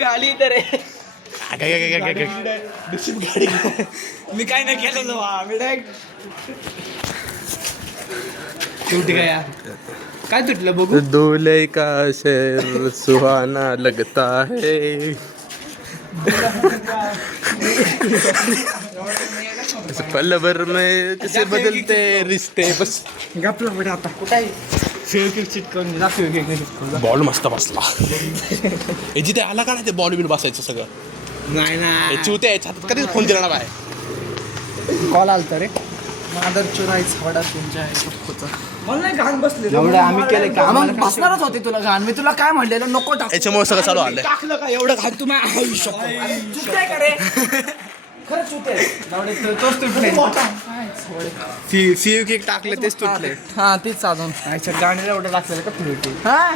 गाडी तर गाडी मी काय नाही केलं मी डायरेक्ट शेवटी काय यार काय तुटलं बघू. दूल्हे का शेर सुहाना लगता है. पल भर में कैसे बदलते रिश्ते बस. गपला पुढे आता कुठे फेविक्विक चिटकवून जा फेविक्विक चिटकवून. बॉल मस्त बसला. हे जिथे आला का नाही ते बॉल बिल बसायचं सगळं. नाही ना चुत्या याच्यात कधीच फोन दिला ना बाय. कॉल आलता रे मादर चुराईच हवडा तुमच्या मला नाही घाण बसले एवढं आम्ही केलं का मग बसणारच होते तुला घाण. मी तुला काय म्हणलेलं नको टाक. याच्यामुळे सगळं चालू आलंय. टाकलं का एवढं घाण तुम्ही चुकताय का रे खरंच चुकते तोच तुटले फेविक्विक टाकलं तेच तुटले. हा तीच साधून अच्छा गाणीला एवढं टाकलेलं का फेविक्विक हा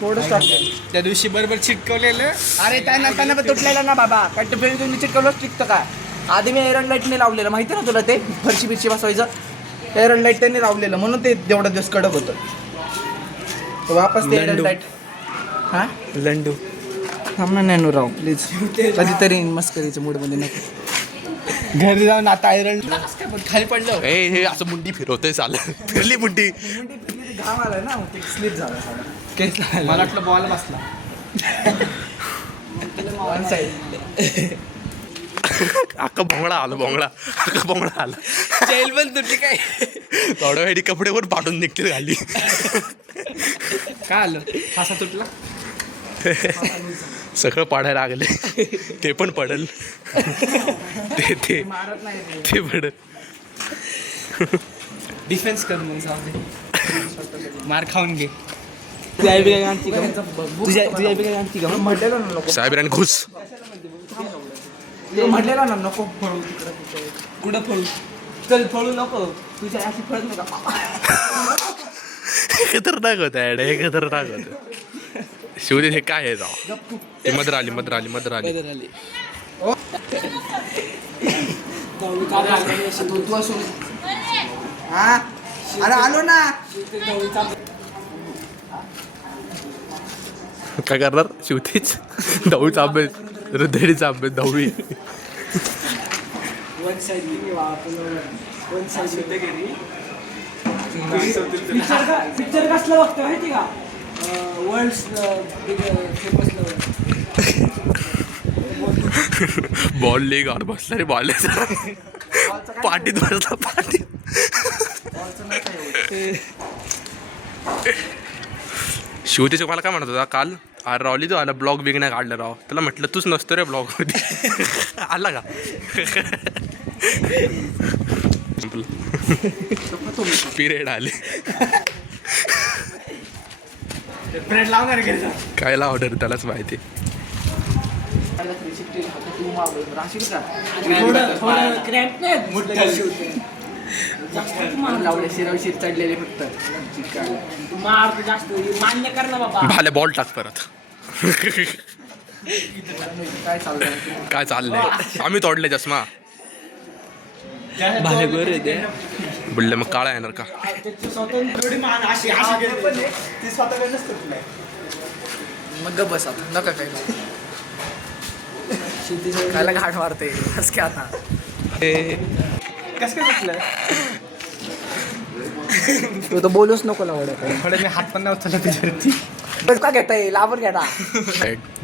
थोडंच टाकलं. त्या दिवशी बरोबर चिटकवलेलं. अरे त्यांना पण तुटलेलं ना बाबा. कट्ट फेरी तुम्ही चिटकवलं टिकतं काय. आधी मी एरन लाईटने लावलेलं माहिती ना तुला ते फरशी बिरशी बसवायचं. एरन लाईट त्यांनी लावलेलं म्हणून ते तेवढा दिवस कडक होतं. वापस ते एरन लाईट हा लंडू थांब ना नॅनू राव प्लीज. कधीतरी मस्करीच्या मूडमध्ये नको. घरी जाऊन आता आयरन खाली पडलं. हे असं मुंडी फिरवतोय चाललं. फिरली मुंडी. घाम आलाय ना ते स्लिप झाला. मला वाटलं बॉल बसला वन साईड. अख्खा भोंगळा आला. चैल पण तुटली काय थोड्या वेळी कपडे वर पाठवून निघतील घाली. काय आलं फासा तुटला. सगळं पाडायला लागले. ते पण पडल. ते मारत नाही ते. पडल. डिफेन्स कर मग जाऊ दे. मार खाऊन घे. तुझ्या आई बी आणती का म्हटलेलं ना नको. साहेब घुस. म्हटलेलं ना नको फळू तिकडे. कुठं फळू चल फळू नको तुझ्या अशी फळत नका. खतरनाक होत हे खतरनाक होत. शिवदे हे काय आहे राव. ते मदर आली. तू असून हा अरे आलो ना. काय करणार शिवतेच. दहावीचा अभ्यास हृदयचा अभ्यास 10वी. पिक्चर कसलं बघतो माहिती का. वर्ल्ड बॉल लीग और बसला रे बॉल पाठीत बसला पाठीत. शिवतेच मला काय म्हणत होता काल. अरे रावली तू आला ब्लॉग बिग नाही काढलं राव. त्याला म्हटलं तूच नसतो रे ब्लॉग मध्ये. आला का पिरियड आले. लावणार काय लावणार त्यालाच माहिती. शिरवशीर चढलेले फक्त मार जास्त मान्य कर ना बाबा. भाले बॉल टाक परत. काय चाललंय आम्ही तोडले चष्मा. भाले बरे ते बुडले मग काळा येणार का. मग बस आता नका काय खायला घाट मारते बस की आता. कसं काय तुटलं. तू तर बोलूच नको लावड. थोडं मी हात पण नाही उचलला त्याच्यावरती. बस का घेता येईल आपण घेता.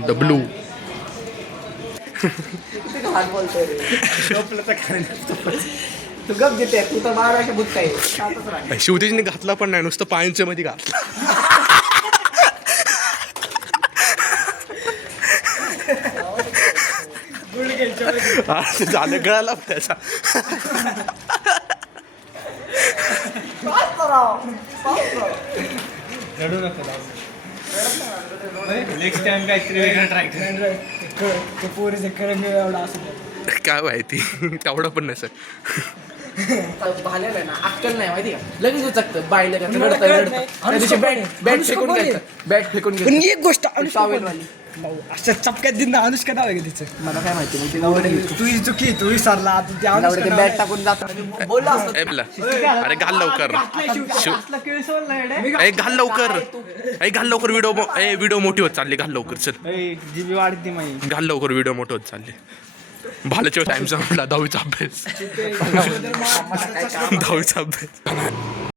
डब्लू हात बोलतोय रे. तू गप घेते तू तर महाराष्ट्र बुद्ध आहे. शिवतेजने घातला पण नाही नुसतं पायांच्या मध्ये घातला. झालं गळाला त्याचा. रडू नका नेक्स्ट टाइम काहीतरी वेगळं ट्राय कर. पोरीचं कळम एवढा असं काय माहिती तेवढं पण नसेल. भालेलं ना अक्कल नाही माहिती का. लगेच उचकतं बायला बॅट फेकून घ्यायचं. एक गोष्ट अशा चपक्यात दिन अनुष्का नाव आहे तिचं. मला काय माहिती मग तिला ओरडली. तुझी चुकी तू विसरला तू त्या तिला ओरडली, बॅट टाकून जातो बोललो असतो. ए पिल्ला, अरे घाल लवकर ए घाल लवकर व्हिडिओ मोठी होत चालली. घाल लवकर चल, जीबी वाढते माही. घाल लवकर व्हिडिओ मोठं होत चालले. भालाच्या टाइम संपला. 10वीचा अभ्यास. 10वीचा अभ्यास